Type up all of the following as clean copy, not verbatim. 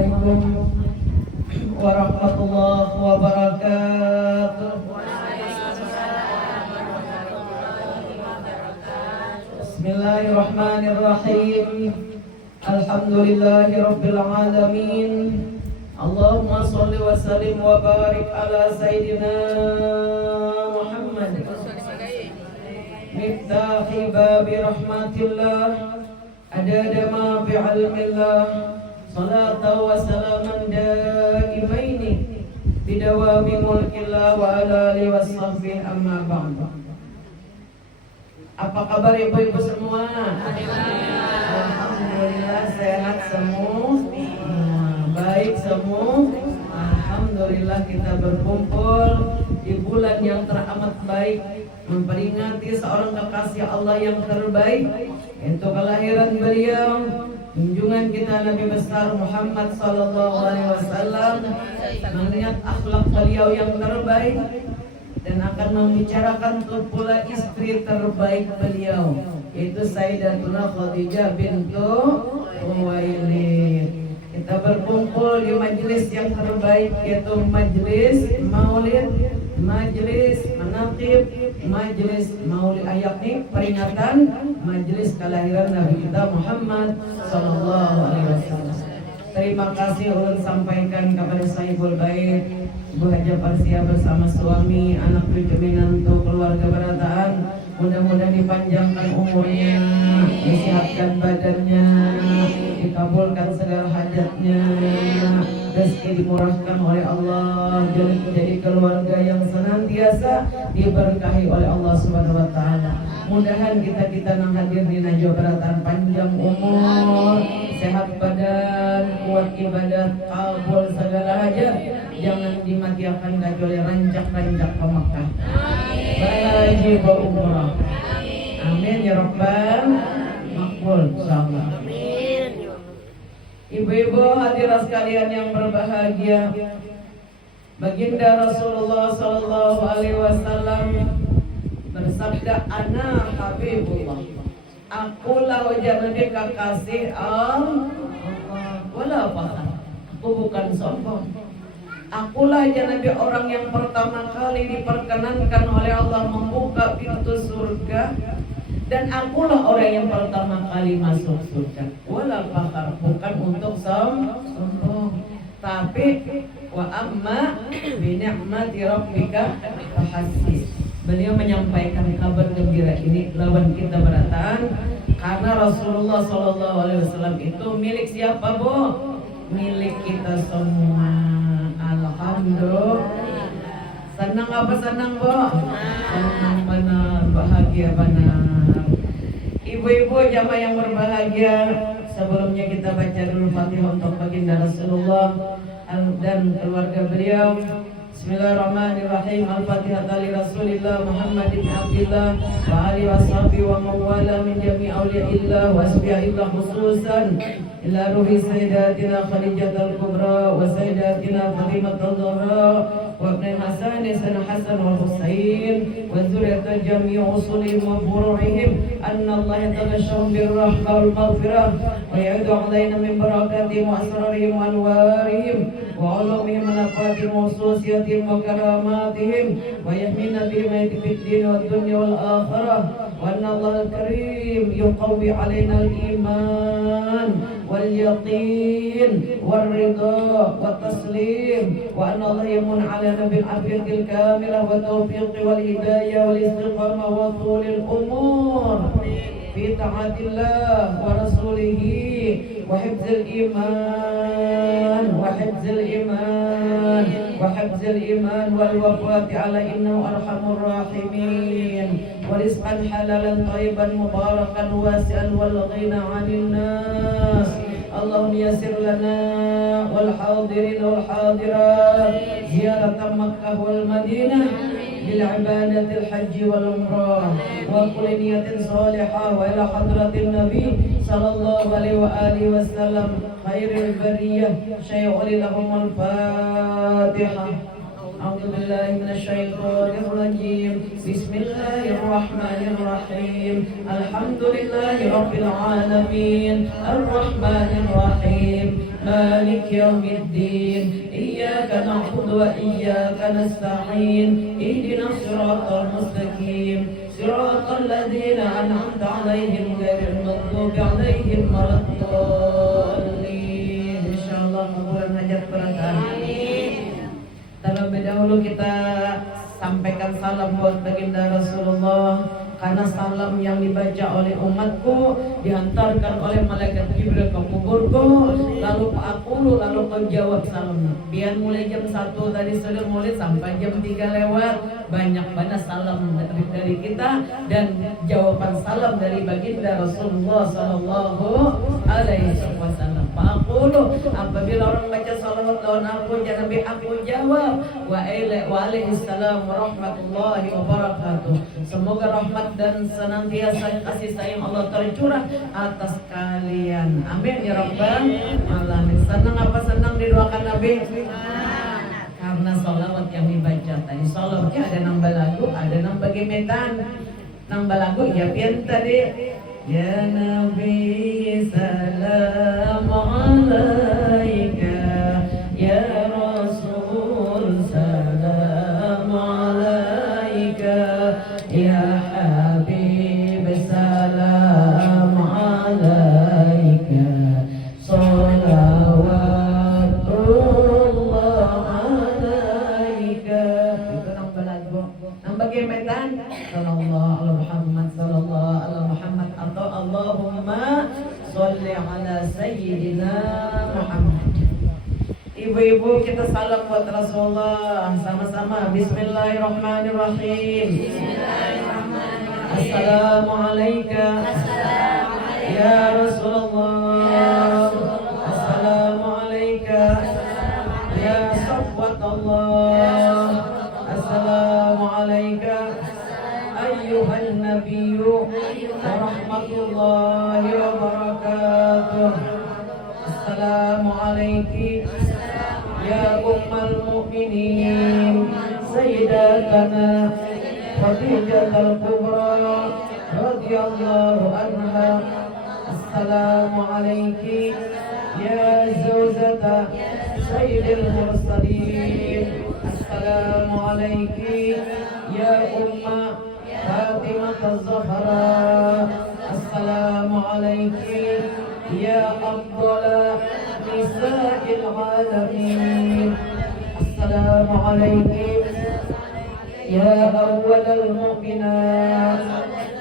Assalamualaikum warahmatullahi wabarakatuh. Bismillahirrahmanirrahim. Alhamdulillahi rabbil alamin. Allahumma salli wa sallim wa barik ala sayyidina Muhammad miftahi babi rahmatillah adada ma bi'ilmillah salatan wa salaman daimaini bidawami mulkillah wa ala alihi wa sahbihi amma ba'du. Apa kabar ibu-ibu semua? Alhamdulillah sehat semua, baik semua. Alhamdulillah kita berkumpul di bulan yang teramat baik, memperingati seorang kekasih Allah yang terbaik, yaitu kelahiran beliau, junjungan kita Nabi besar Muhammad sallallahu alaihi wasallam, mengingat akhlak beliau yang terbaik, dan akan membicarakan pula istri terbaik beliau, yaitu Sayyidatuna Khadijah bintu Khuwailid. Kita berkumpul di majelis yang terbaik, yaitu majelis maulid, majelis manaqib, majelis maulid ayakni peringatan majelis kelahiran Nabi kita Muhammad sallallahu alaihi wasallam. Terima kasih ulun sampaikan kepada Sayyidul Bait Ibu Haja Parsia bersama suami, anak cucu menantu, keluarga berataan. Mudah-mudahan dipanjangkan umurnya, disehatkan badannya, dikabulkan segala hajatnya, rezeki dimurahkan oleh Allah, jadi keluarga yang senantiasa diberkahi oleh Allah Subhanahu wa taala. Mudahan kita yang hadir di Najwa Berataan panjang umur, sehat badan, kuat ibadah, kabul segala hajat, jangan dimatiakan kecuali rancak-rancak ke Makkah. Haji wa umrah. Amin ya rabbal makbul insyaallah. Ibu-ibu hadirat sekalian yang berbahagia, Baginda Rasulullah sallallahu alaihi wasallam bersabda, ana habibullah, akulah Nabi kekasih Allah, wala fakhar, aku bukan sombong. Akulah Nabi orang yang pertama kali diperkenankan oleh Allah membuka pintu surga, dan akulah orang yang pertama kali masuk surga. Wala fakhar, bukan untuk sombong, tapi wa amma bi ni'mati rabbika fahaddits. Beliau menyampaikan kabar gembira ini lawan kita berataan, karena Rasulullah sallallahu alaihi wasallam itu milik siapa, Bu? Milik kita semua. Alhamdulillah. Senang apa senang, Bu? Senang benar, bahagia benar. Ibu-ibu jamaah yang berbahagia, sebelumnya kita baca dulu Fatihah untuk baginda Rasulullah dan keluarga beliau. Bismillahirrahmanirrahim. Al-Fatihah li Rasulillah Muhammad bin Abdullah wa alihi washabihi wa mawala min jami' awliyaillah wa asbiyaillah, khususan ila ruhi sayyidatina Khadijah al-Kubra wa sayyidatina Fatimah al-Zahra wa ibn Hasan Hasan wa Husain wa dzurriyyat jami' usulihim wa furu'ihim, anna Allah yataghashshahum birrahmah wal maghfirah wa ya'udu 'alaina min barakatihim wa asrarihim wa anwarihim wa 'ulumihim wa nafatihim wa khususiyatihim wa karamatihim wa yahmina bihim fid din wad dunya wal akhirah, wa anna Allah al-karim yuqawwi 'alaina al-iman wal yaqin wal ridha wat taslim, wa anna Allah yamun 'alaina bil afiyatil kamilah wa tawfiq wal hidayah wal istiqamah wa tulil umur fi ta'atillah wa rasulihi wa hifzil iman wa hifzil iman wa hifzil iman wal wafati ala innahu arhamur rahimin wa rizqan halalan thayyiban mubarakan wasi'an wal ghina 'anil nas. Allahumma yassir lana wal hadirin wal hadirat ziyaratan Makkah wal Madinah bil ibadatil haji wal umrah wa kulli niyatin salihah wa ila hadratin nabi sallallahu alaihi wa alihi wasallam khairil bariyah syai'ul lahumul fatihah. A'udzu billahi minasyaitonir rajim. Bismillahirrahmanirrahim. Alhamdulillahi rabbil alamin. Arrahmanir rahim. مالك يوم الدين إياك نعبد وإياك نستعين اهدنا الصراط المستقيم صراط الذين أنعمت عليهم غير المغضوب عليهم ولا الضالين. Insyaallah kabulkan hajat berat amin. Terlebih dahulu kita sampaikan salam buat baginda Rasulullah, karena salam yang dibaca oleh umatku dihantarkan oleh malaikat Jibril ke kuburku, lalu aku lalu kau jawab salam. Biar mulai jam 1 tadi sudah mulai sampai jam 3 lewat, banyak banget salam dari kita dan jawaban salam dari baginda Rasulullah sallallahu alaihi wasallam. Apabila orang baca salawat lawan aku, jangan Nabi aku jawab wa alaihi salam warahmatullahi wabarakatuh. Semoga rahmat dan senantiasa kasih sayang Allah tercurah atas kalian. Amin ya rabbal alamin. Senang apa senang didoakan Nabi? Karena salawat yang dibaca tadi, salawatnya ada nang balagu, ada nang bagemetan. Nang balagu ya pian tadi. Ya Nabi salam alaika, ya Rasul salam alaika, ya Habib salam alaika, salawatullah alaika. Itu nang balagu. Nang bagemetan sallallahu alaihi Muhammad sallallahu alaihi Muhammad atau Allahumma sholli ala sayyidina Muhammad. Ibu-ibu kita salam buat Rasulullah sama-sama. Bismillahirrahmanirrahim. Assalamualaikum ya Rasulullah. Assalamualaikum ya Safwatullah. Assalamualaikum ayyuhan nabiyyu warahmatullahi wabarakatuh. Assalamualaikum ya ummul mu'minin sayyidatana Khadijatul Kubra radhiyallahu anha. Assalamualaikum ya zawjata sayyidil mursalin. Assalamualaikum ya umma Fatimah az-Zahra. Assalamualaikum ya afdala nisa'il alamin. Assalamualaikum ya awwalal mu'minat.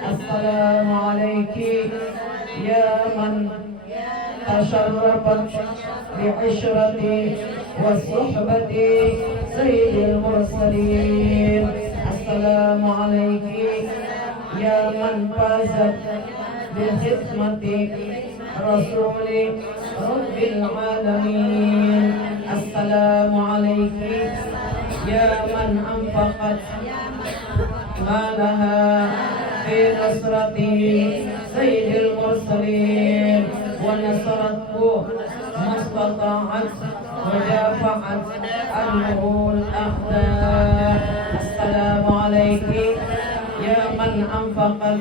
Assalamualaikum ya man tasharrafat bi'ishrati wa suhbati sayyidil mursalin. Assalamualaikum ya man fazat bihidmati rasuli rabbil alamin. Assalamualaikum ya man anfaqat malaha fi nasrati sayyidil mursalin wa nasarathu mastata'at wa dafa'at anhu al-a'da. Assalamualaikum ya man anfaqat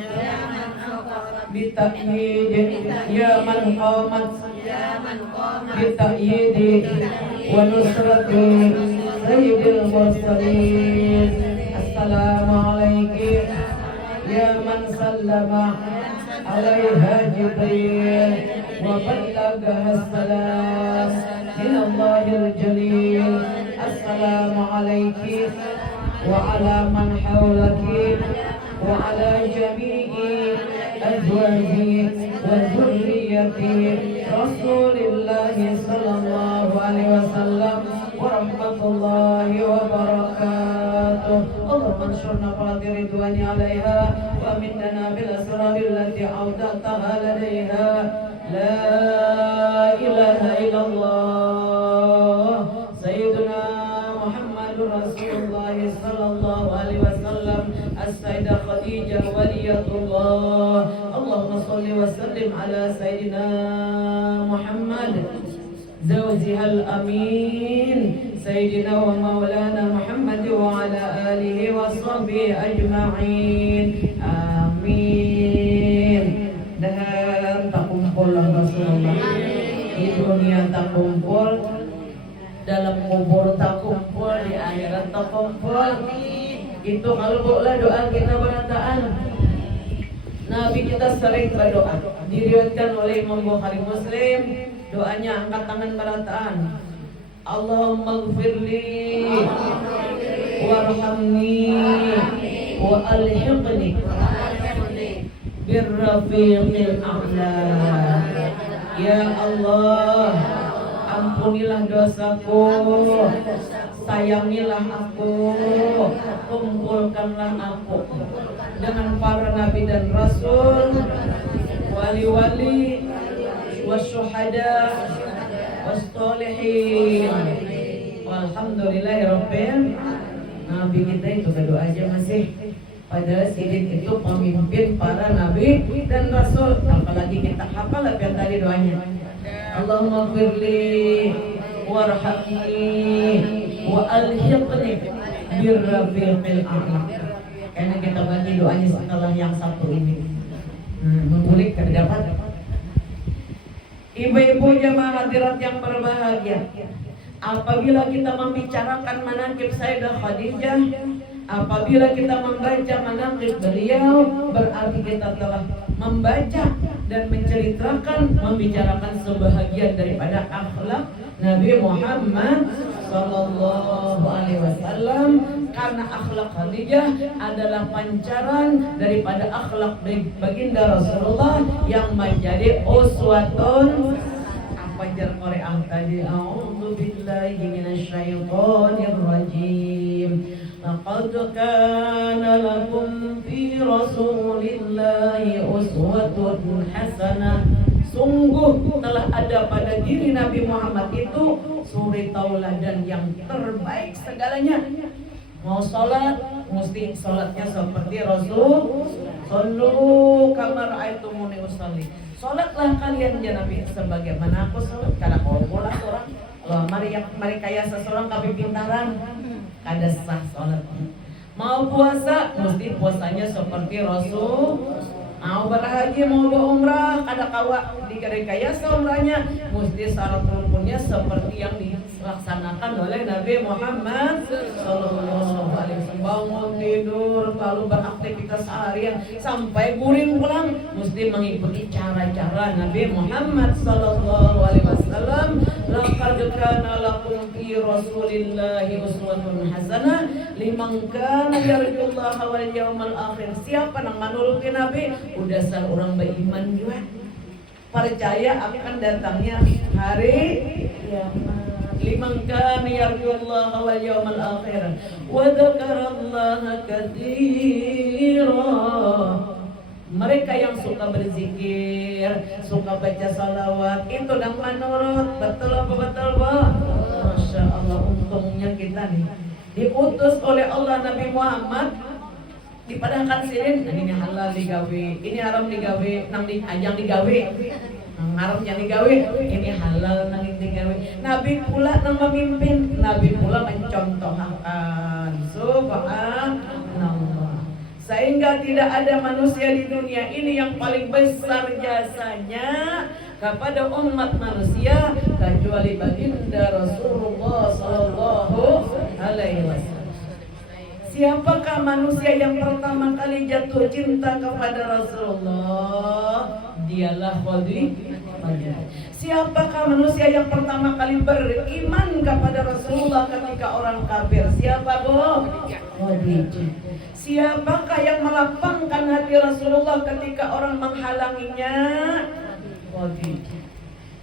bita'yid ya man qamat bita'yid wa nusrati sayyidil mursalin. Assalamualaikum ya man sallama alaiha Jibril wa ballagaha salam min Allahil jalil. Assalamualaikum wa ala man hawlaki wa ala jami'i azwaji wa dhurriyyati Rasulillahi sallallahu alaihi wasallam wa rahmatullahi wa barakatuh. Allahumma ansurna fala ridwani alaiha wa minnana bil asrari allati awdataha ladaiha. La ilaha illallah sayyiduna Muhammadur Rasulullah sallallahu alaihi wasallam. As-Sayyidah Khadijah waliyatullah. Allahumma sholli wa sallim ala sayyidina Muhammad zawjihal amin sayyidina wa maulana Muhammad wa ala alihi wa sahbihi ajma'in. Amin. Dan tak kumpul Rasulullah di dunia tak kumpul, dalam kubur tak kumpul, di akhirat tak kumpul. Itu kalau boleh doa kita berataan. Nabi kita sering berdoa. Diriwayatkan oleh Imam Bukhari Muslim, doanya angkat tangan berataan. Allahumma ighfirli warhamni wa alhiqni birrafiqil a'la. Ya Allah, ampunilah dosaku, sayangilah aku, kumpulkanlah aku dengan para nabi dan rasul, wali-wali, wasyuhada, wassolihin. Walhamdulillahirabbil. Nabi kita itu berdoa aja masih. Padahal Sidin itu pemimpin para nabi dan rasul. Apalagi kita hafal apa yang tadi doanya. Allahumma firli warhamni wa alhiqni birrafiqil a'la. Karena kita bagi doanya setelah yang satu ini. Mengulik terdapat. Ibu-ibu jamaah hadirat yang berbahagia, apabila kita membicarakan manaqib Sayyidah Khadijah, apabila kita membaca manaqib beliau, berarti kita telah membaca dan menceritakan, membicarakan sebahagian daripada akhlak Nabi Muhammad Sallallahu Alaihi Wasallam. Karena akhlak Khadijah adalah pancaran daripada akhlak baginda Rasulullah yang menjadi uswatun. Apa jar Quran tadi? A'udzu billahi minasyaitonir rajim. Laqad kana lakum fi Rasulillahi uswatun hasanah. Sungguh telah ada pada diri Nabi Muhammad itu suri tauladan yang terbaik segalanya. Mau sholat, mesti sholatnya seperti Rasul. Sallu kama ra'aitumuni usolli. Sholatlah kalian ya Nabi sebagaimana aku sholat. Karena kalau bola seorang, mari kaya seseorang kami pintaran, kada sah sholatnya. Mau puasa, mesti puasanya seperti Rasul. Mau berhaji, mau berumrah, kada kawa dikaya umrahnya, mesti syarat rukunnya seperti yang dilaksanakan oleh Nabi Muhammad Sallallahu Alaihi Wasallam. Bangun tidur, lalu beraktivitas harian sampai guring pulang, mesti mengikuti cara-cara Nabi Muhammad Sallallahu Alaihi Wasallam. Laqad kana lakum fi Rasulillahi uswatun hasanah liman kana yarjullaha wal yawmal akhir. Siapa yang menuruti Nabi? Udah seorang beriman juga, percaya akan datangnya hari kiamat. Liman kana yarjullaha wal yawmal akhir wa dzakarallaha katsira. Mereka yang suka berzikir, suka baca salawat, itu dan menurut. Betul apa betul, Pak? Masya Allah, untungnya kita nih diutus oleh Allah Nabi Muhammad. Dipadahkan sirin, ini halal digawe, ini haram digawe, nang ajang digawe, haram yang digawe, ini halal nang digawe. Nabi pula nang memimpin, Nabi pula mencontohkan. Subhanallah. Sehingga tidak ada manusia di dunia ini yang paling besar jasanya kepada umat manusia kecuali baginda Rasulullah Sallallahu Alaihi Wasallam. Siapakah manusia yang pertama kali jatuh cinta kepada Rasulullah? Dialah Khadijah. Siapakah manusia yang pertama kali beriman kepada Rasulullah ketika orang kafir? Siapa, Bu? Khadijah. Siapakah yang melapangkan hati Rasulullah ketika orang menghalanginya? Khadijah.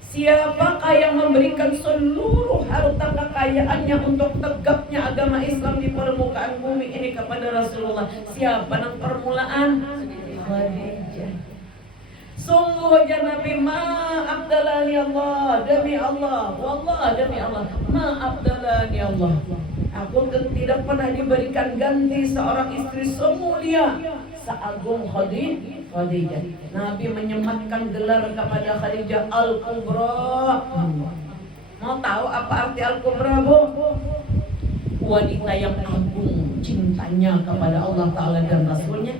Siapakah yang memberikan seluruh harta kekayaannya untuk tegaknya agama Islam di permukaan bumi ini kepada Rasulullah? Siapa yang permulaan? Khadijah. Sungguh ya Nabi, ma'abdalani Allah, demi Allah, wallah demi Allah, ma'abdalani Allah. Aku tidak pernah diberikan ganti seorang istri semulia seagung Khadijah. Nabi menyematkan gelar kepada Khadijah Al-Kubra. Mau tahu apa arti Al-Kubra, Bu? Wanita yang agung cintanya kepada Allah Ta'ala dan Rasulnya.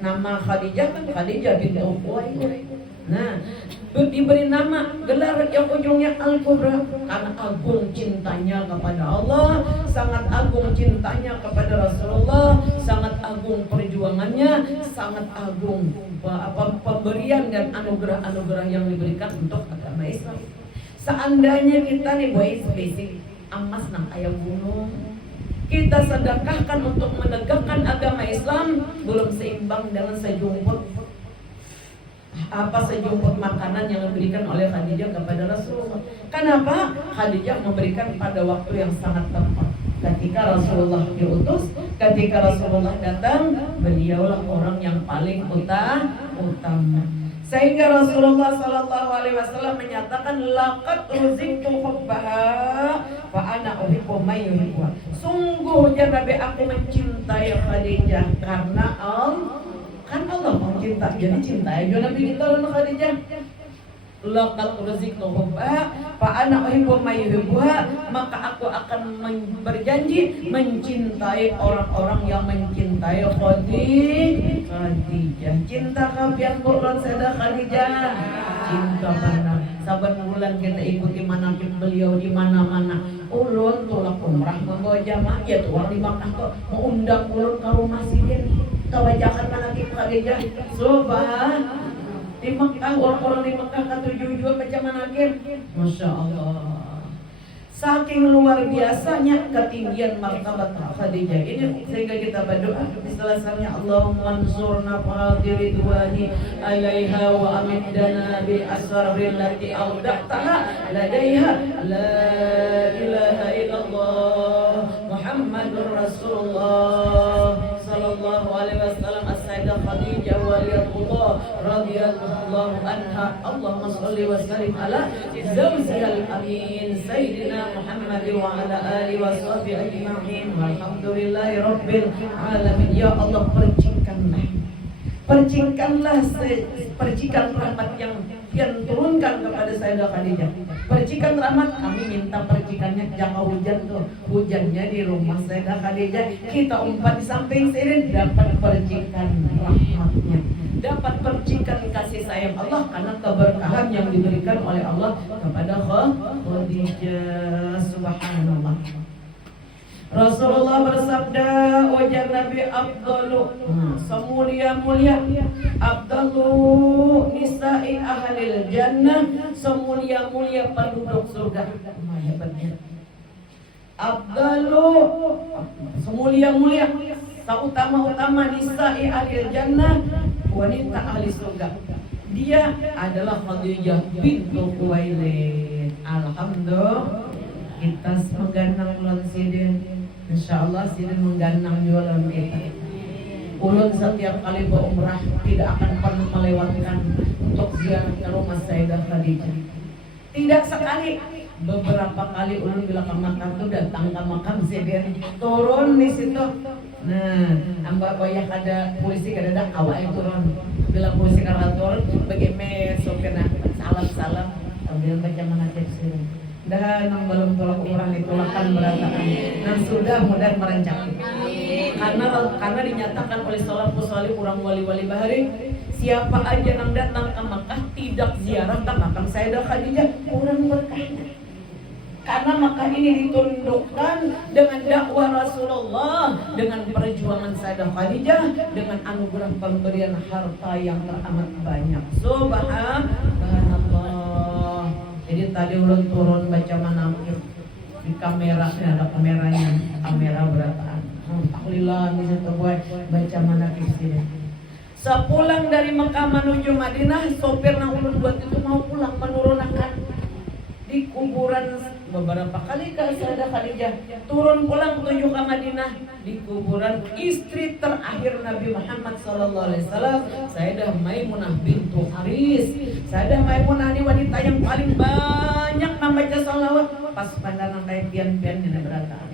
Nama Khadijah kan Khadijah binti Khuwailid. Nah, diberi nama gelar yang ujungnya Al-Kubra karena agung cintanya kepada Allah, sangat agung cintanya kepada Rasulullah, sangat agung perjuangannya, sangat agung pemberian dan anugerah-anugerah yang diberikan untuk agama Islam. Seandainya kita nih boys basic emas nang ayam gunung, kita sedekahkan untuk menegakkan agama Islam, belum seimbang dengan sejumput makanan yang diberikan oleh Khadijah kepada Rasulullah. Kenapa? Khadijah memberikan pada waktu yang sangat tepat. Ketika Rasulullah diutus, ketika Rasulullah datang, beliaulah orang yang paling utama. Sehingga Rasulullah Sallallahu Alaihi Wasallam menyatakan, laqad ruziktu hubbaha fa ana uhibbu man yuhibbuha. Sungguhnya Nabi aku mencintai Khadijah karena kan Allah mencintai, jadi cintai juga Nabi kita dan Khadijah. Laqad ruziktu hubbaha fa ana uhibbu man yuhibbuha, maka aku akan berjanji mencintai orang-orang yang mencintai Khadijah. Cinta kapian bulan seda Khadijah, cinta benar. Saban bulan kita ikuti manaqib beliau di mana-mana. Ulun tulak umrah membawa jamaah ya tuh di Makkah kok mau undang ulun ke rumah sidin kawajakan manaqib Khadijah. Subhan di Makkah, orang-orang di Makkah ketujuh juga baca manaqib. Masya Allah, saking luar biasanya ketinggian martabat Khadijah ini, sehingga kita berdoa di setelahnya, Allahumma ansurna fahadi ridwani alaiha wa amiddana bil asraril lati awdaqtaha ladaiha la ilaha illallah Muhammadur Rasulullah sallallahu alaihi wasallam as-sayyidah Khadijah waliyatullah radhiyallahu anha. Allahumma shalli wa sallim ala zawjihal amin sayyidina Muhammad wa ala alihi wa sahbihi ajma'in walhamdulillahi rabbil alamin. Ya Allah, percikan rahmat yang turunkan kepada Sayyidah Khadijah. Percikan rahmat, kami minta percikannya jangka hujan tuh, hujannya di rumah Sayyidah Khadijah, kita umpat di samping sini dapat percikan rahmatnya, dapat percikan kasih sayang Allah karena keberkahan yang diberikan oleh Allah kepada Khadijah. Subhanallah. Rasulullah bersabda, wajah Nabi Abdullu, semulia-mulia Abdullu nisa'i ahlil jannah, semulia-mulia penduduk surga. Hebatnya Abdullu, semulia-mulia, seutama-utama nisa'i ahlil jannah, wanita ahli surga. Dia adalah Khadijah bintu Khuwailid. Alhamdulillah, kita menggandang bulan sidin. InsyaAllah sidin menggandang jualan kita. Ulun setiap kali berumrah tidak akan pernah melewatkan untuk ziarah ke rumah Sayyidah Khadijah. Tidak sekali, beberapa kali ulun bila ke Makkah itu datang ke makam sidin, turun di situ. Nah, ambak banyak ada polisi kadang awalnya turun. Bila polisi karena turun, bagaimana sopirnya salam-salam sambil baca manaqib sidin. Dan yang belum tolak umrah ditolakkan berataan dan sudah mudah merancang. Karena dinyatakan oleh salafus salih orang wali-wali bahari, siapa aja yang datang ke Makkah tidak ziarah ke makam Sayyidah Khadijah, orang berkah. Karena Makkah ini ditundukkan dengan dakwah Rasulullah, dengan perjuangan Sayyidah Khadijah, dengan anugerah pemberian harta yang teramat banyak. Subhanallah. Jadi tadi ulun turun baca manaqib di kamera, ada kameranya, kamera berataan. Tahlilan di situ baca manaqib sini. Sepulang dari Mekah menuju Madinah, sopir nang ulun buat itu mau pulang menurunkan di kuburan beberapa kali ke Sayyidah Khadijah, turun pulang menuju ke Madinah di kuburan istri terakhir Nabi Muhammad SAW, Sayyidah Maimunah bintu Haris. Sayyidah Maimunah ini wanita yang paling banyak membaca salawat. Pas pandangan kayak pian-pian ini berataan,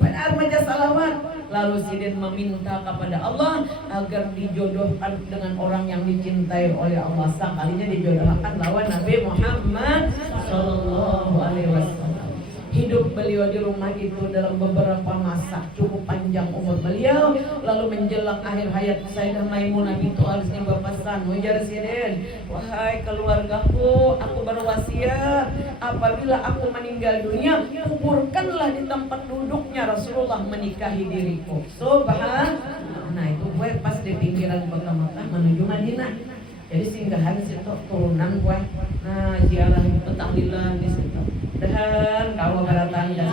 benar baca salawat. Lalu sidin meminta kepada Allah agar dijodohkan dengan orang yang dicintai oleh Allah. Sekalinya dijodohkan lawan Nabi Muhammad Sallallahu Alaihi Wasallam. Hidup beliau di rumah itu dalam beberapa masa cukup panjang umur beliau. Lalu menjelang akhir hayat Sayyidah Maimunah bintu Al-Hasan berpesan, ujar Sidin, wahai keluargaku, aku berwasiat apabila aku meninggal dunia, kuburkanlah di tempat duduknya Rasulullah menikahi diriku. Subhanallah. Nah itu gue pas di pinggiran kota Makkah menuju Madinah. Jadi singgahan situ turunan gue. Nah ziarah tahlilan di situ. Dan kau beratan dan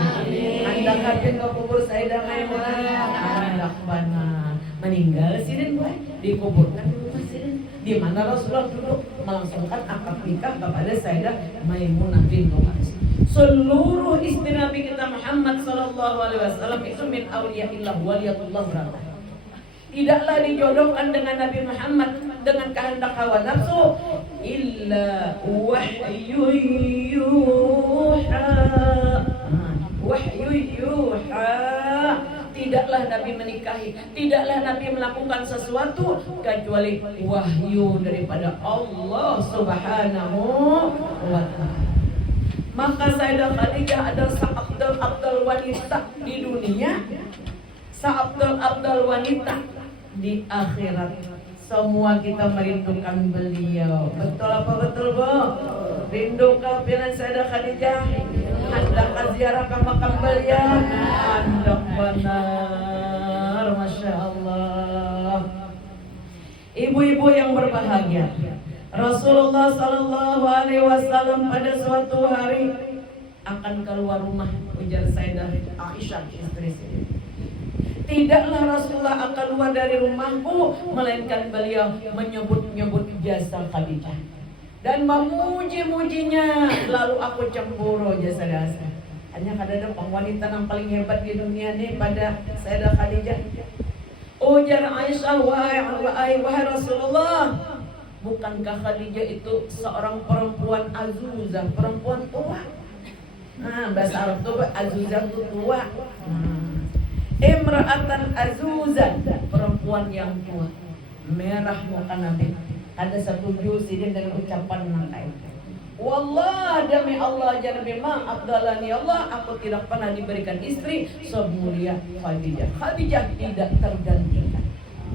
anda kapan kau kubur Sayyidah Maimunah, anak bana meninggal Sidin gue dikuburkan di rumah Sidin. Di mana Rasulullah duduk melangsungkan akad nikah kepada Sayyidah Maimunah bintu Al-Hasan. Seluruh istri Nabi kita Muhammad sallallahu alaihi wasallam itu min auliyaillah waliyatullah berata. Tidaklah dijodohkan dengan Nabi Muhammad dengan kehendak hawa nafsu illa wahyu yuha. Wahyu yuha. Tidaklah Nabi menikahi, tidaklah Nabi melakukan sesuatu kecuali wahyu daripada Allah Subhanahu wa ta'ala. Maka Sayyidah Khadijah adalah seabdal wanita di dunia, seabdal wanita di akhirat. Semua kita merindukan beliau. Betul apa betul, Bu? Rindu kehadiran Sayyidah Khadijah. Hendak ziarah ke makam beliau. Hendak benar, Masya Allah. Ibu-ibu yang berbahagia, Rasulullah Sallallahu Alaihi Wasallam pada suatu hari akan keluar rumah, ujar Sayyidah Aisyah istri sini. Tidaklah Rasulullah akan keluar dari rumahku melainkan beliau menyebut-nyebut jasa Khadijah dan memuji-mujinya. Lalu aku cemburu jasa dasar. Hanya ada wanita yang paling hebat di dunia ini pada Sayyidah Khadijah. Ujar Aisyah, wahai Rasulullah, bukankah Khadijah itu seorang perempuan azuzah, perempuan tua? Nah, bahasa Arab itu azuzah itu tua. Imra'atan azuzah, perempuan yang tua. Merah muka Nabi. Ada satu juz ini dengan ucapan nangkai. Wallah, demi Allah ya Nabi, ma afdalani Allah, aku tidak pernah diberikan istri semulia Khadijah. Khadijah tidak tergantikan.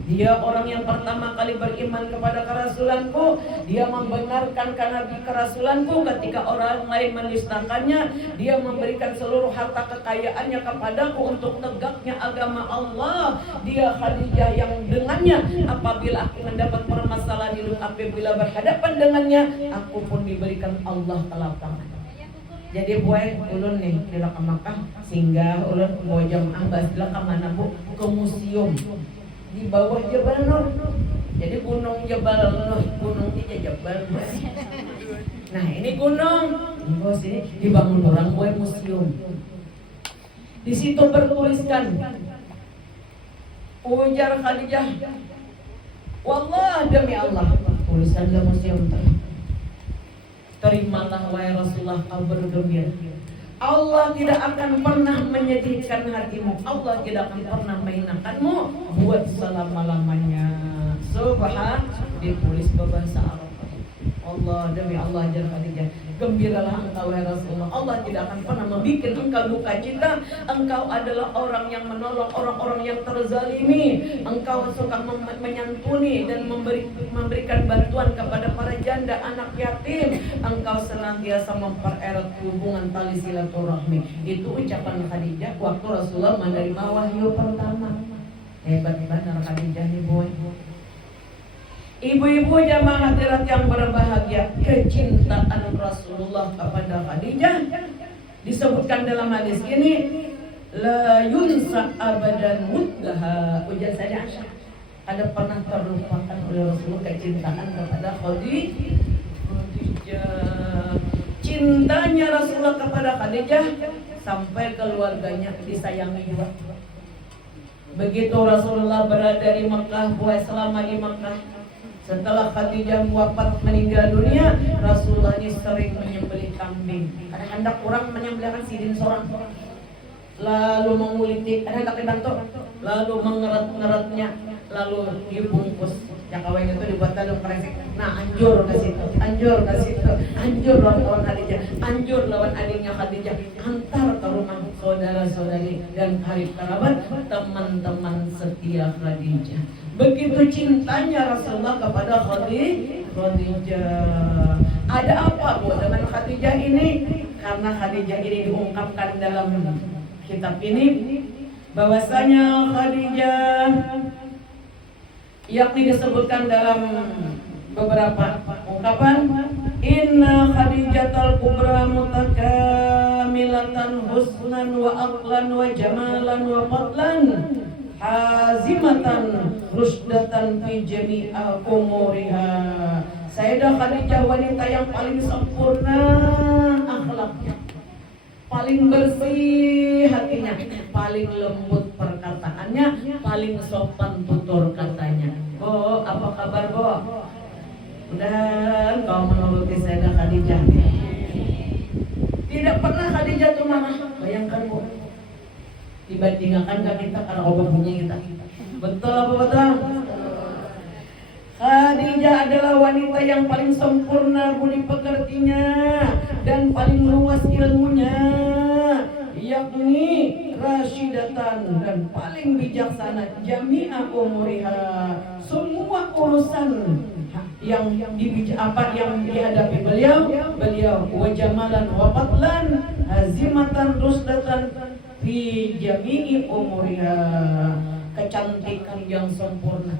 Dia orang yang pertama kali beriman kepada kerasulanku. Dia membenarkan Nabi kerasulanku ketika orang lain mendustakannya. Dia memberikan seluruh harta kekayaannya kepadaku untuk tegaknya agama Allah. Dia Khadijah yang dengannya apabila aku mendapat permasalahan hidup, apabila berhadapan dengannya, aku pun diberikan Allah kelapangan. Jadi buat ulun nih di Makkah singgah ulun bawa jamaah baslah ke mana Bu? Ke museum di bawah Jabal Nur. Jadi gunung Jabal Nur, gunung ini Jabal Nur. Nah ini gunung, di sini dibangun orang buat museum. Di situ bertuliskan, ujar Khadijah, wallah demi Allah, tulisan di museum tadi. Terimalah wahai Rasulullah kabar gembira. Allah tidak akan pernah menyedihkan hatimu. Allah tidak akan pernah menghinakanmu buat selama-lamanya. Subhan, ditulis berbahasa Arab. Allah demi Allah ajar Khadijah, gembiralah engkau wahai Rasulullah. Allah tidak akan pernah membuat engkau duka cita. Engkau adalah orang yang menolong orang-orang yang terzalimi. Engkau suka menyantuni dan memberikan bantuan kepada para janda, anak yatim. Engkau senantiasa mempererat hubungan tali silaturahmi. Itu ucapan Khadijah waktu Rasulullah menerima wahyu pertama. Hebat benar Khadijah nih boy. Ibu-ibu jamaah hadirat yang berbahagia, kecintaan Rasulullah kepada Khadijah disebutkan dalam hadis ini, la yunsa abadan muddaha. Ujar saya Aisyah, ada pernah terlupakan oleh Rasulullah kecintaan kepada Khadijah. Cintanya Rasulullah kepada Khadijah sampai keluarganya disayangi juga. Begitu Rasulullah berada di Mekah, buat selama di Mekah. Setelah Khadijah wafat meninggal dunia, Rasulullah ini sering menyembelih kambing. Karena hendak kurang menyembelihkan sidin seorang, lalu menguliti, karena hendak dibantu, lalu mengerat-ngeratnya, lalu dibungkus. Ya kawin itu dibuat dalam kresek. Nah, anjur ke situ, anjur ke situ, anjur lawan Khadijah, anjur lawan adiknya Khadijah, antar ke rumah saudara-saudari dan karib kerabat, teman-teman setia Khadijah. Begitu cintanya Rasulullah kepada Khadijah. Ada apa Bu dengan Khadijah ini? Karena Khadijah ini diungkapkan dalam kitab ini bahwasanya Khadijah yakni disebutkan dalam beberapa ungkapan, inna Khadijatal kubra mutakamilatan husnan wa aqlan wa jamalan wa fadlan hazimatan rusdatan fi jami'a umuriha. Sayyidah Khadijah wanita yang paling sempurna akhlaknya, paling bersih hatinya, paling lembut perkataannya, paling sopan tutur katanya. Bo, apa kabar Bo? Mudah kau menuruti Sayyidah Khadijah. Tidak pernah Khadijah tuh marah. Bayangkan Bu, dibandingkan kita karena Allah punya kita. Betul apa betul? Khadijah adalah wanita yang paling sempurna budi pekertinya dan paling luas ilmunya, yakni rasyidatan dan paling bijaksana, jami'a umuriha, semua urusan yang dihadapi beliau wajamalan wa fadlan hazimatan rusdatan fi jami'i umuriha, kecantikan yang sempurna.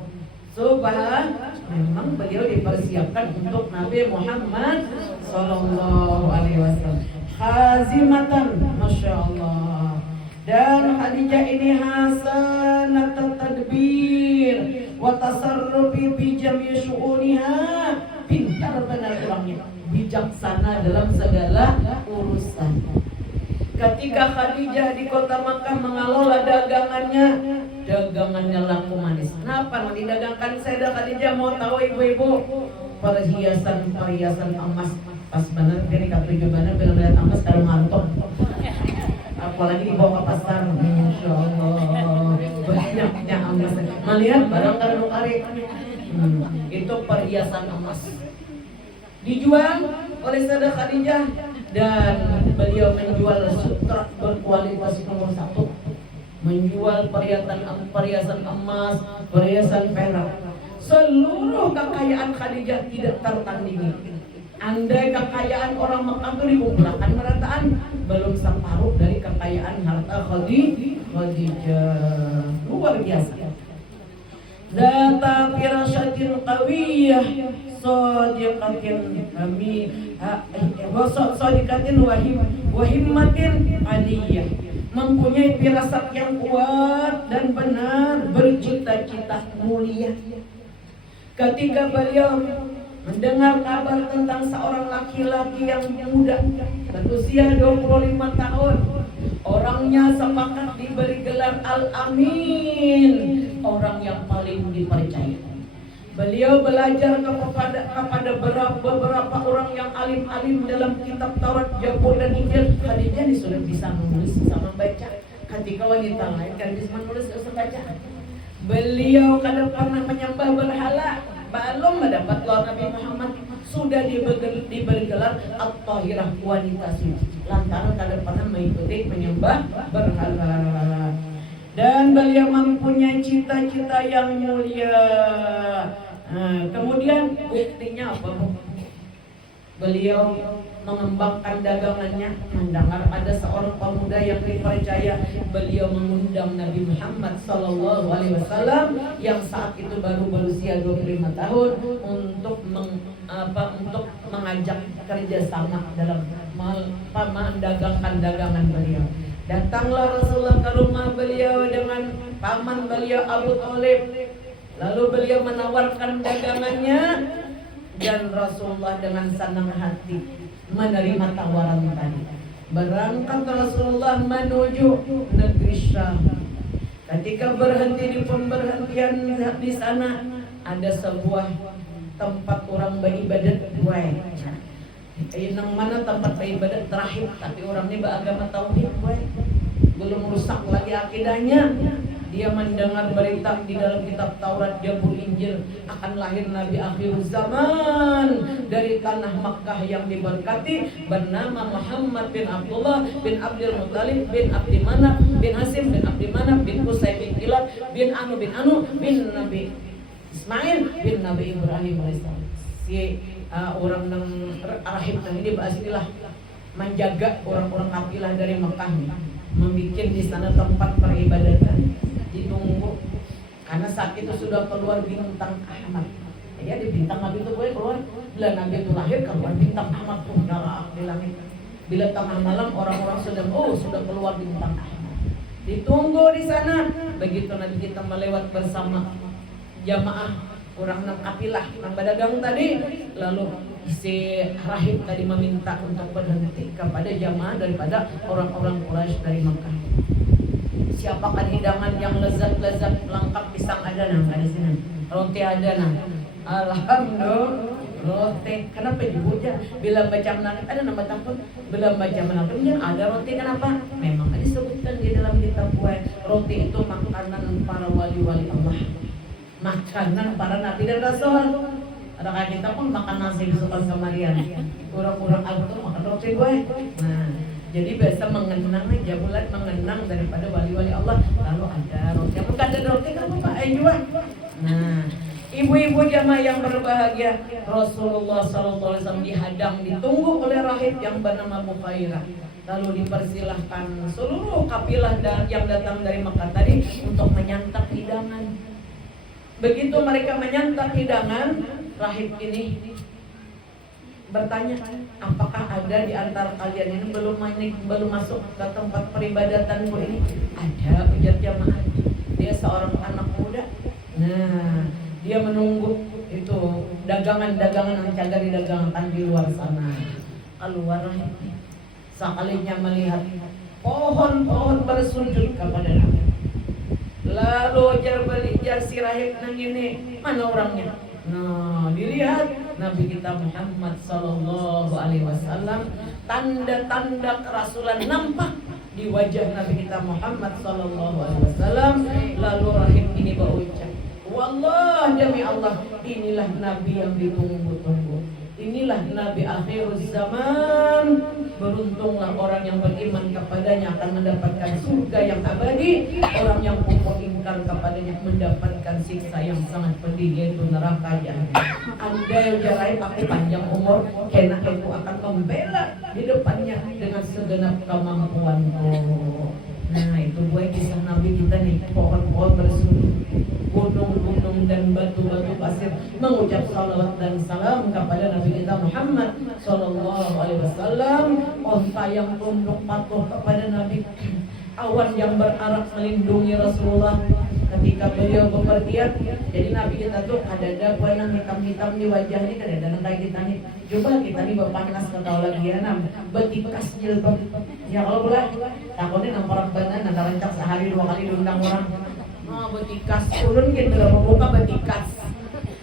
Memang beliau dipersiapkan untuk Nabi Muhammad Sallallahu Alaihi Wasallam. Hazimatan, masya Allah. Dan Khadijah ini hasanat tadbir wa tasarrufi bi jami' syu'uniha, pintar benar orangnya, bijaksana dalam segala urusan. Ketika Khadijah di kota Makkah mengelola dagangannya laku manis. Kenapa mau didagangkan Sayyidah Khadijah? Mau tahu ibu-ibu? Perhiasan emas. Pas benar dari K7 benar benar emas kalau ngantuk. Apalagi dibawa ke pasar. Masya Allah, banyaknya emas. Melihat barang kalau kari. Itu perhiasan emas. Dijual oleh Sayyidah Khadijah. Dan beliau menjual sutra berkualitas nomor 1, menjual perhiasan emas, perhiasan perak. Seluruh kekayaan Khadijah tidak tertandingi. Andai kekayaan orang Mekah itu dikumpulkan merataan, belum separuh dari kekayaan harta Khadijah. Luar biasa. Data firasyatin qawiyah sadiqatin wahimmatin aliyah, mempunyai firasat yang kuat dan benar, bercita-cita mulia. Ketika beliau mendengar kabar tentang seorang laki-laki yang muda berusia 25 tahun, orangnya sepakat diberi gelar Al-Amin, orang yang paling dipercaya. Beliau belajar kepada beberapa orang yang alim-alim dalam kitab Taurat, Zabur dan Injil. Khadijah ini sudah bisa menulis, bisa membaca. Ketika wanita lain kan bisa menulis, bisa baca. Beliau kadang pernah menyembah berhala, belum mendapat lawan Nabi Muhammad, sudah diberi gelar At-Tahirah, wanita suci, lantaran kadang pernah mengikuti menyembah berhala. Dan beliau mempunyai cita-cita yang mulia. Kemudian buktinya apa? Beliau mengembangkan dagangannya, mendengar ada seorang pemuda yang dipercaya, beliau mengundang Nabi Muhammad Sallallahu Alaihi Wasallam yang saat itu baru berusia 25 tahun untuk mengajak kerjasama dalam mendagangkan dagangan beliau. Datanglah Rasulullah ke rumah beliau dengan paman beliau Abu Thalib. Lalu beliau menawarkan dagangannya dan Rasulullah dengan senang hati menerima tawaran tadi. Berangkat Rasulullah menuju negeri Syam. Ketika berhenti di pemberhentian di sana ada sebuah tempat orang beribadat. Yang mana tempat beribadat terakhir, tapi orang ini beragama tauhid, belum rusak lagi akidahnya. Dia mendengar berita di dalam kitab Taurat, Zabur, Injil akan lahir Nabi akhir zaman dari tanah Makkah yang diberkati, bernama Muhammad bin Abdullah bin Abdul Muttalib bin Abdi Manaf bin Hasim bin Abdi Manaf bin Qusay bin Kilab bin Anu bin Nabi Ismail bin Nabi Ibrahim alaihissalam. Si orang yang rahib ini bahasilah menjaga orang-orang kafilah dari Mekah, membuat di sana tempat peribadatan, ditunggu karena saat itu sudah keluar bintang Ahmad. Jadi ada bintang Nabi itu boleh keluar, bila Nabi itu lahir keluar bintang Ahmad pun di langit. Bila tengah malam orang-orang sudah keluar bintang Ahmad, ditunggu di sana. Begitu Nabi kita melewat bersama jamaah orang enam kafilah enam pedagang tadi, lalu si rahib tadi meminta untuk berhenti kepada jamaah daripada orang-orang Quraisy dari Makkah. Siapakah hidangan yang lezat-lezat, lengkap, pisang ada di sini, roti ada alhamdulillah roti. Kenapa dipuja? Bila baca menakib ada nama takut, bila baca menakib ada roti. Kenapa? Memang disebutkan di dalam kitab roti itu makanan para wali-wali Allah, makanan para nabi dan rasul. Adakah kita pun makan nasi suka kemarian, kurang-kurang alto makan roti gue. Nah, jadi biasa mengenang aja, bulat mengenang daripada wali-wali Allah. Lalu ada roti, yang ada roti kan Pak juga. Nah, ibu-ibu jamaah yang berbahagia, Rasulullah SAW dihadang, ditunggu oleh rahib yang bernama Mufairah. Lalu dipersilahkan seluruh kafilah yang datang dari Makkah tadi untuk menyantap hidangan. Begitu mereka menyantap hidangan, rahib ini bertanya, apakah ada di antara kalian ini belum masuk ke tempat peribadatanku ini? Ada, ujar jamaah. Dia seorang anak muda. Nah, dia menunggu itu dagangan-dagangan yang jaga didagangkan di luar sana. Keluar rahib, sekalinya melihat pohon-pohon bersujud kepada Nabi. Lalu jar si rahib nang ini, mana orangnya? Nah, dilihat Nabi kita Muhammad sallallahu alaihi wasallam, tanda-tanda kerasulan nampak di wajah Nabi kita Muhammad sallallahu alaihi wasallam. Lalu rahib ini berucap, wallah, demi Allah, inilah Nabi yang ditunggu-tunggu. Inilah Nabi akhir zaman. Beruntunglah orang yang beriman kepadanya akan mendapatkan surga yang abadi. Orang yang kufur ingkar kepadanya mendapatkan siksa yang sangat pedih, yaitu neraka jahanam. Andai jarai aku panjang umur, kena aku akan membela di depannya dengan segenap kemampuanku. Nah, itu buat kisah Nabi kita nih, pohon-pohon bersujud, gunung-gunung dan batu-batu pasir mengucap salawat dan salam kepada Nabi kita Muhammad sallallahu alaihi wasallam. Onta yang tunduk patuh kepada Nabi, awan yang berarak melindungi Rasulullah ketika beliau bepergian. Jadi Nabi kita tuh ada warna hitam-hitam di wajah ini, kan ada kayak kita nih. Coba kita nih berpanas ke kau lagi ya, betikas jilbab. Ya kalau boleh, takutnya nampak badan, nanti rancak sehari 2 kali diundang orang. Oh, betikas turun gitu loh, membuka betikas.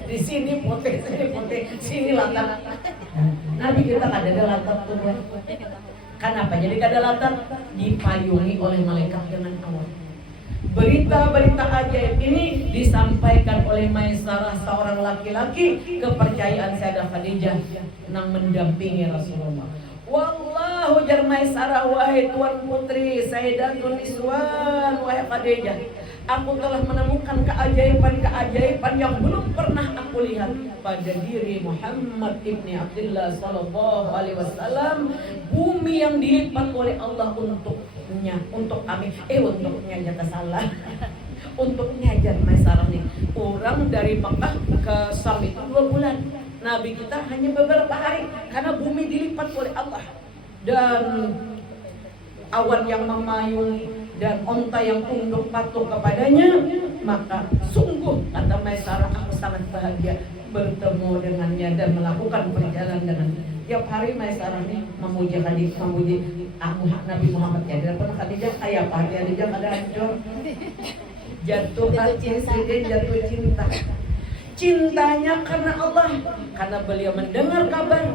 Di sini putih, sini putih, sini latar. Nabi kita kan ada latar tuh. Kenapa? Jadi kada latar dipayungi oleh malaikat dengan awan. Berita-berita ajaib ini disampaikan oleh Maisarah, seorang laki-laki kepercayaan Sayyidah Khadijah yang mendampingi Rasulullah. Wallahu jar Maisarah, wahai tuan putri Sayyidatun Niswan, wahai Khadijah, aku telah menemukan keajaiban-keajaiban yang belum pernah aku lihat pada diri Muhammad ibni Abdullah sallallahu alaihi wasallam. Bumi yang dilipat oleh Allah untuknya, untuk kami, untuknya jata salah. Untuknya jar Maisarah nih. Orang dari Mekah ke Syam itu 2 bulan. Nabi kita hanya beberapa hari karena bumi dilipat oleh Allah dan awan yang memayungi dan onta yang tunduk patuh kepadanya. Maka sungguh, kata Maisarah, aku sangat bahagia bertemu dengannya dan melakukan perjalanan dengan tiap hari. Maisarah ini memuji Nabi Muhammad. Ya, dan pernah Khadijah kayak apa? Khadijah kada hancur, jatuh cinta. Cintanya karena Allah, karena beliau mendengar kabar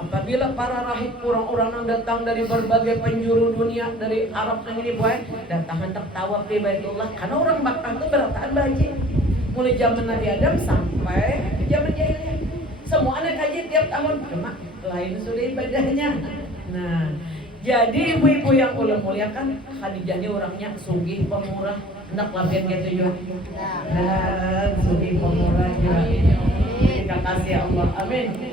Apabila para rahib orang-orang yang datang dari berbagai penjuru dunia, dari Arab yang ini boy, datang hendak tawaf di Baitullah. Karena orang Makkah itu berataan baji. Mulai zaman Nabi Adam sampai zaman jahiliyah. Semua anak kaji tiap tahun. Cuma lain sudah ibadahnya. Nah, jadi ibu-ibu yang ulah muliakan, Khadijah ini orangnya sugih pemurah. Hendak lapian gitu juga. Dan sugih pemurah juga. Terima kasih Allah. Amin.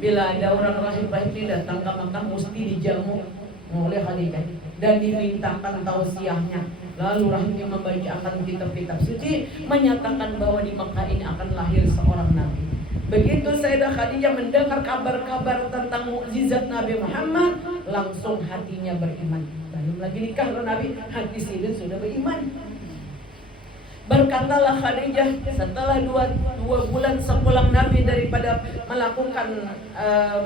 Bila ada orang rahib-rahib ini datang ke Makkah mesti dijamu oleh Khadijah dan dimintakan tausiahnya. Lalu rahibnya membacakan kitab-kitab suci menyatakan bahwa di Makkah ini akan lahir seorang nabi. Begitu Sayyidah Khadijah mendengar kabar-kabar tentang mukjizat Nabi Muhammad, langsung hatinya beriman. Belum lagi nikah loh Nabi, hati sini sudah beriman. Berkatalah Khadijah setelah dua bulan sepulang Nabi daripada melakukan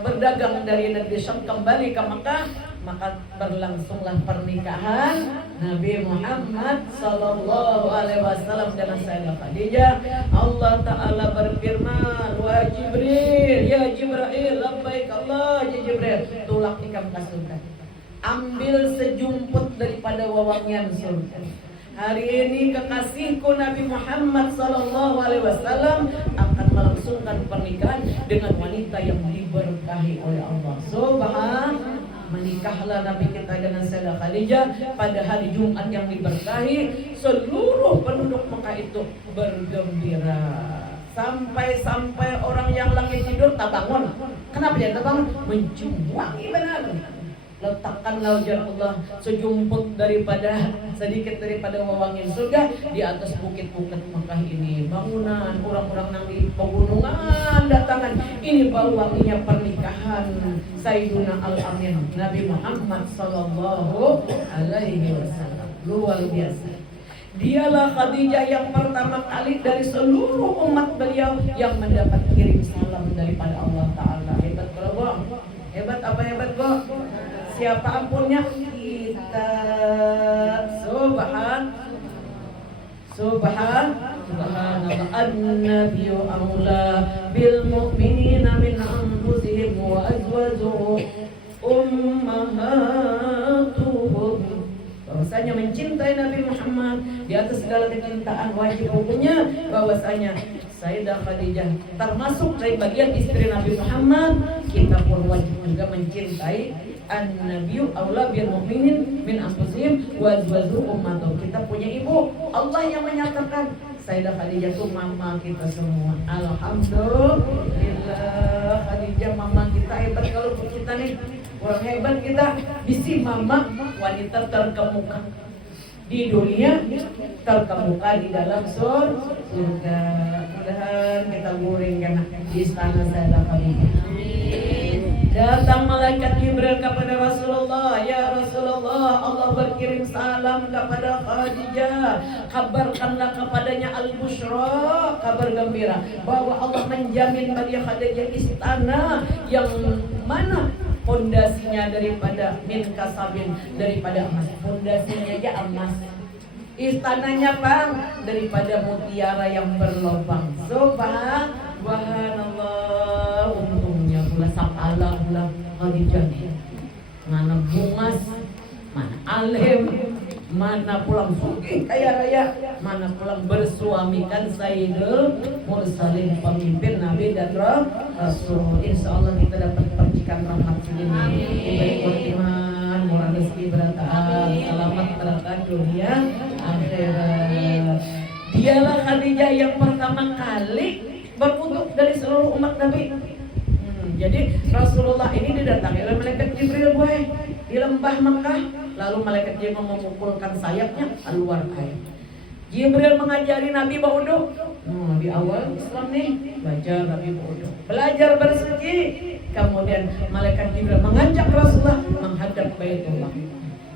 berdagang dari negeri Syam kembali ke Makkah, maka berlangsunglah pernikahan Nabi Muhammad sallallahu alaihi wasallam dengan Sayyidah Khadijah. Allah Ta'ala berfirman, wa Jibril, ya Jibril, labbaik Allah, ya Jibril, tulak ikam kasurga, ambil sejumput daripada wewangian surga. Hari ini kekasihku Nabi Muhammad sallallahu alaihi wasallam akan melangsungkan pernikahan dengan wanita yang diberkahi oleh Allah. Subhan, menikahlah Nabi kita dengan Sayyidah Khadijah pada hari Jumat yang diberkahi. Seluruh penduduk Mekah itu bergembira. Sampai orang yang lagi tidur tak bangun. Kenapa dia tak bangun? Mencium wangi benar. Letakkanlah ya Allah sejumput sedikit daripada wewangian surga di atas bukit-bukit Mekah ini. Bangunan orang-orang yang di pegunungan datangan. Ini bau wanginya pernikahan Sayyiduna Al-Amin Nabi Muhammad sallallahu alaihi wasallam. Luar biasa. Dialah Khadijah yang pertama kali dari seluruh umat beliau yang mendapat kirim salam daripada Allah Ta'ala. Hebat bro. Hebat apa hebat bro? Siapa ampunnya? Kita. Subhanallah. An-nabiyyu aula bil mu'minina min anfusihim wa azwajuhum ummahatuhum. Bahwasanya mencintai Nabi Muhammad di atas segala kecintaan wajib hukumnya bahwasanya Sayyidah Khadijah termasuk dari bagian istri Nabi Muhammad. Kita pun wajib juga mencintai An-nabiyyu aula bil mu'minin min anfusihim wa azwajuhum ummahatuhum. Kita punya ibu, Allah yang menyatakan Sayyidah Khadijah itu mama kita semua. Alhamdulillah, Khadijah mama kita. Hebat kalau kita nih, orang hebat kita. Bisi mama wanita terkemuka di dunia, terkemuka di dalam surga. Mudah-mudahan kita guring kan di istana Sayyidah Khadijah. Datang malaikat Jibril kepada Rasulullah, ya Rasulullah, Allah berkirim salam kepada Khadijah. Kabarkanlah kepadanya al-busyra, kabar gembira, bahwa Allah menjamin bagi Khadijah istana yang mana fondasinya daripada min kasabin, daripada emas. Fondasinya aja emas. Istananya bang daripada mutiara yang berlubang. Subhanallah. Untungnya pula sapala pula Khadijah nih. Mana bungas, mana alim, mana pulang sugih kaya raya, mana pulang bersuamikan Sayyidul Mursalin, pemimpin Nabi dan Rasul. Insya Allah kita dapat percikan rahmat ini. Diberi iman, murah rezeki berkah, selamat berkah dunia akhirat. Dialah Khadijah yang pertama kali berwudu dari seluruh umat Nabi. Jadi Rasulullah ini didatangi oleh malaikat Jibril di lembah Mekah. Lalu malaikat Jibril memukulkan sayapnya keluar air. Jibril mengajari Nabi berwudu. Di awal Islam nih belajar Nabi berwudu, belajar bersuci. Kemudian malaikat Jibril mengajak Rasulullah menghadap Baitullah.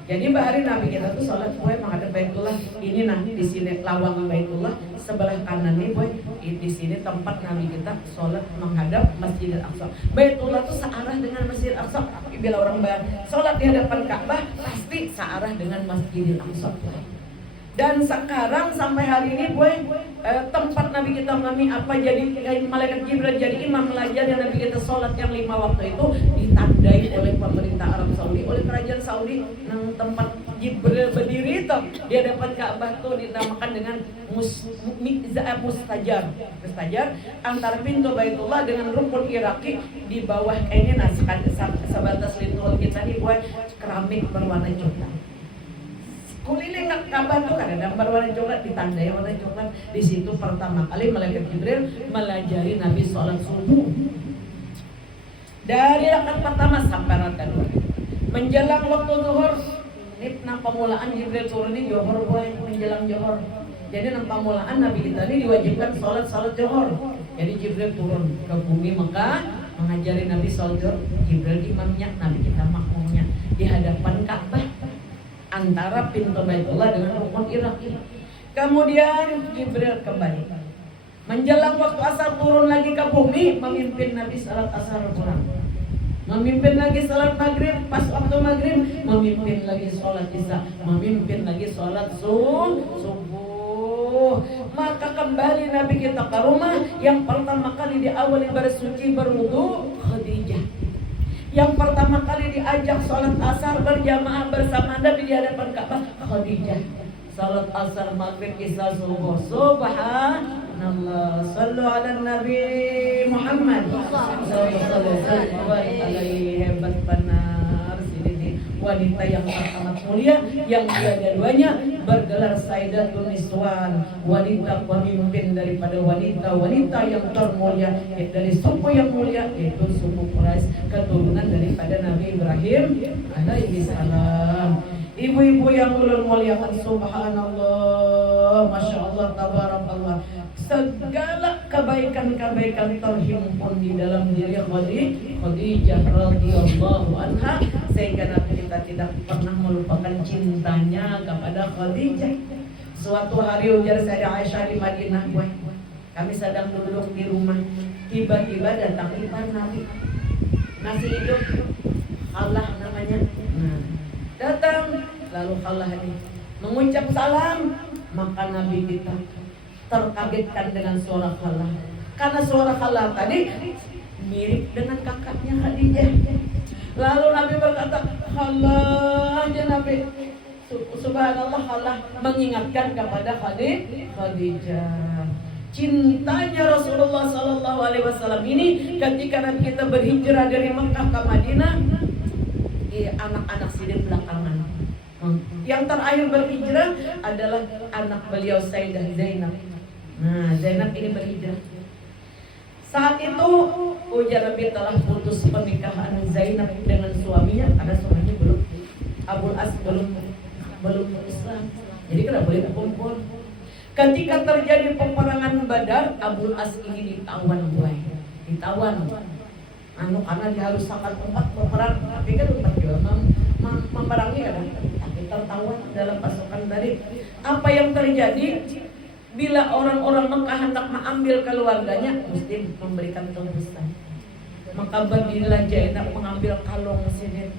Jadi hari Nabi kita tuh sholat menghadap Baitullah. Ini nah di sini lawang Baitullah, sebelah kanan nih di sini tempat Nabi kita sholat menghadap Masjidil Aqsa. Baitullah tuh searah dengan Masjidil Aqsa. Bila orang sholat di hadapan Ka'bah pasti searah dengan Masjidil Aqsa. Dan sekarang sampai hari ini tempat Nabi kita mami apa jadi malaikat Jibril jadi imam melajari Nabi kita sholat yang 5 waktu itu ditandai oleh pemerintah Arab Saudi, oleh kerajaan Saudi. Nang tempat Jibril berdiri itu di hadapan Ka'bah tuh dinamakan dengan mustajar antara pintu Baitullah dengan rukun Iraki. Di bawah kayaknya sebatas lintul kita dibuat keramik berwarna coklat. Keliling Ka'bah tuh kan ada berwarna coklat, ditandai warna coklat. Di situ pertama kali malaikat Jibril melajari Nabi sholat subuh. Dari rakaat pertama sampai rakaat kedua. Menjelang waktu zuhur, ini pemulaan Jibril turun di Johor boy, menjelang Johor. Jadi pemulaan Nabi kita ini diwajibkan sholat Johor. Jadi Jibril turun ke bumi Mekah mengajari Nabi sholat Johor. Jibril imamnya, Nabi kita makmumnya di hadapan Ka'bah antara pintu Baitullah dengan rukun Iraki. Kemudian Jibril kembali. Menjelang waktu asar turun lagi ke bumi memimpin Nabi salat asar pulang. Memimpin lagi salat maghrib, pas waktu maghrib memimpin lagi sholat isya, memimpin lagi sholat subuh. Maka kembali Nabi kita ke rumah. Yang pertama kali diawali bersuci berwudu Khadijah. Yang pertama kali diajak sholat asar berjamaah bersama Nabi di hadapan Ka'bah Khadijah. Salat asar maghrib isya subuh. Subhanallah. Sallu ala Nabi Muhammad sallallahu alaihi hebat benar sini wanita yang amat mulia yang dua-duanya bergelar Sayyidatun Niswan, wanita pemimpin daripada wanita-wanita yang termulia dari suku yang mulia yaitu suku Quraisy, keturunan daripada Nabi Ibrahim alaihi salam. Ibu-ibu yang ulun muliakan, subhanallah, masya Allah, tabarakallah. Segala kebaikan-kebaikan terhimpun di dalam diri Khadijah radhiyallahu anha, sehingga Nabi kita tidak pernah melupakan cintanya kepada Khadijah. Suatu hari ujar saya Aisyah di Madinah, kami sedang duduk di rumah, tiba-tiba datang ipar Nabi, masih hidup, Allah namanya. Datang, lalu Allah ini mengucap salam, maka Nabi kita terkagetkan dengan suara Allah. Karena suara Allah tadi mirip dengan kakaknya Khadijah. Lalu Nabi berkata, Allah ya Nabi. Subhanallah, Allah mengingatkan kepada Khadijah. Cintanya Rasulullah Sallallahu Alaihi Wasallam ini ketika Nabi kita berhijrah dari Mekah ke Madinah, anak-anak sidin belakangan. Yang terakhir berhijrah adalah anak beliau Sayyidah Zainab. Nah, Zainab ini berhijrah. Saat itu ujar Nabi telah putus pernikahan Zainab dengan suaminya karena suaminya belum Abul As belum Islam. Jadi kan boleh kumpul. Ketika terjadi peperangan Badar, Abul As ini ditawan. Karena dia harus sakat tempat berperang, tapi kan tempat juga memerangi kan, tapi tertawan dalam pasukan tadi. Apa yang terjadi bila orang-orang Mekah hendak mengambil keluarganya, mesti memberikan tebusan. Maka berdirilah Zainab mengambil kalung sidin,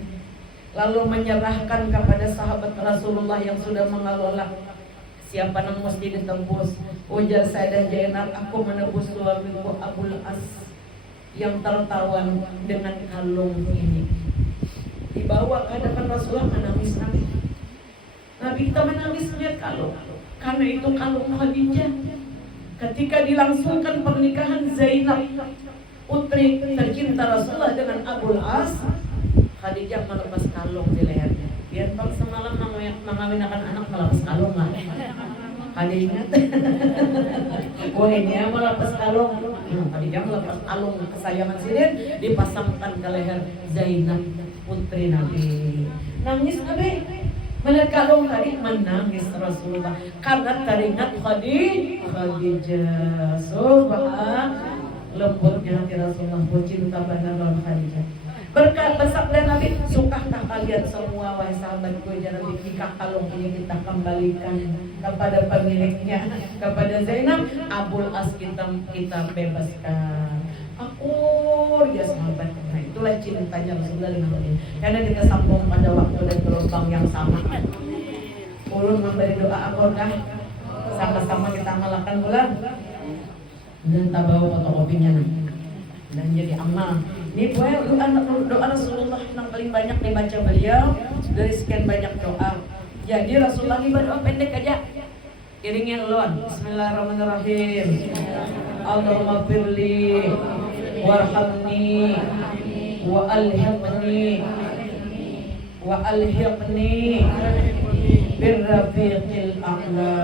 lalu menyerahkan kepada sahabat Rasulullah yang sudah mengelola. Siapa yang mesti ditebus? Ujar Sayyidah Zainab, aku menebus suamiku Abul As yang tertawan dengan kalung ini. Dibawa ke hadapan Rasulullah, menangis Nabi. Nabi kita menangis melihat kalung, karena itu kalung Khadijah. Ketika dilangsungkan pernikahan Zainab, putri tercinta Rasulullah dengan Abul As, Khadijah melepas kalung di lehernya. Biar bang semalam mengawinkan anak melepas kalung lah. Khadijah ini melepas kalung. Khadijah melepas kalung kesayangan sidin, dipasangkan ke leher Zainab putri Nabi. Nangis Nabi melihat kalung tadi, menangis Rasulullah karena teringat Khadijah. Subhan lembutnya hati Rasulullah, cinta benar dalam Khadijah. Berkat bersabda Nabi, sukakah kalian semua wahai sahabatku, jangan jika kalung ini kita kembalikan kepada pemiliknya, kepada Zainab. Abul As kita bebaskan. Akur ya sahabat. Nah, itulah cintanya Rasulullah dengan Khadijah. Karena kita sambung pada waktu dan gelombang yang sama. Ulun memberi doa akur kah? sama-sama kita amalkan pula. Dan tak bawa fotokopinya dan jadi amal. Ini doa Rasulullah yang paling banyak dibaca beliau dari sekian banyak doa. Jadi Rasulullah ini berdoa pendek aja. Iringin ulun. Bismillahirrahmanirrahim. Allahumma firli warhamni wa alhiqni birrafiqil a'la.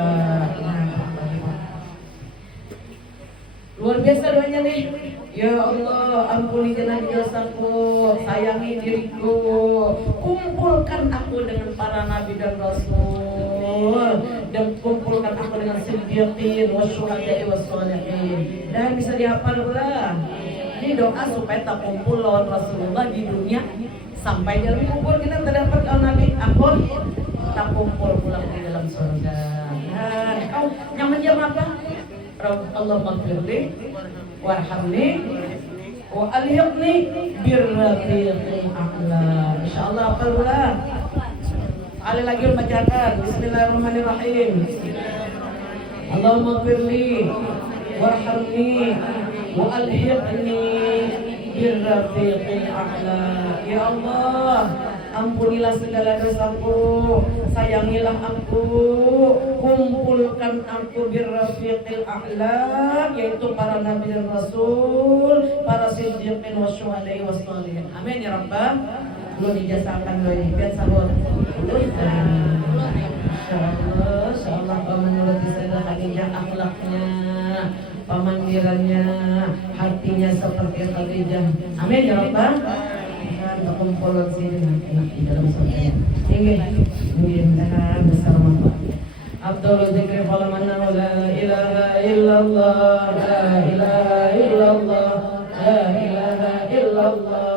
Luar biasa doanya nih. Ya Allah, ampuni jenazah dosaku, sayangi diriku, kumpulkan aku dengan para nabi dan rasul, dan kumpulkan aku dengan siddiqin wasyuhada'i wassalihin. Dan bisa dihafal pula. Ini doa supaya tak kumpul lawan Rasulullah di dunia sampai dalam kubur kita terdapat lawan nabi, aku tak kumpul pulang di dalam surga. Nah, kau nyaman jam apa? Allah maghfirli warhamni wa alhiqni birrafiqil a'la. Insyaallah hafallah. Sekali lagi bacakan. Bismillahirrahmanirrahim. Allahumma maghfirli warhamni wa alhiqni birrafiqil a'la. Ya Allah, ampunilah segala dosaku, sayangilah aku, kumpulkan aku birrafiqil a'la, yaitu para nabi dan rasul, para siddiqin wasyuhada'i wassalihin. Amin ya rabbal. Belum dijasakan doa biar sahur. Insyaallah menurut Sayyidah Khadijah akhlaknya, pemanggilannya, hatinya seperti Khadijah. Amin ya rabbal. Kumpul sini di dalam surga. Mudah-mudahan besar manfaat. Abdul dzikri falamana la ilaha illallah, la ilaha illallah, la ilaha illallah.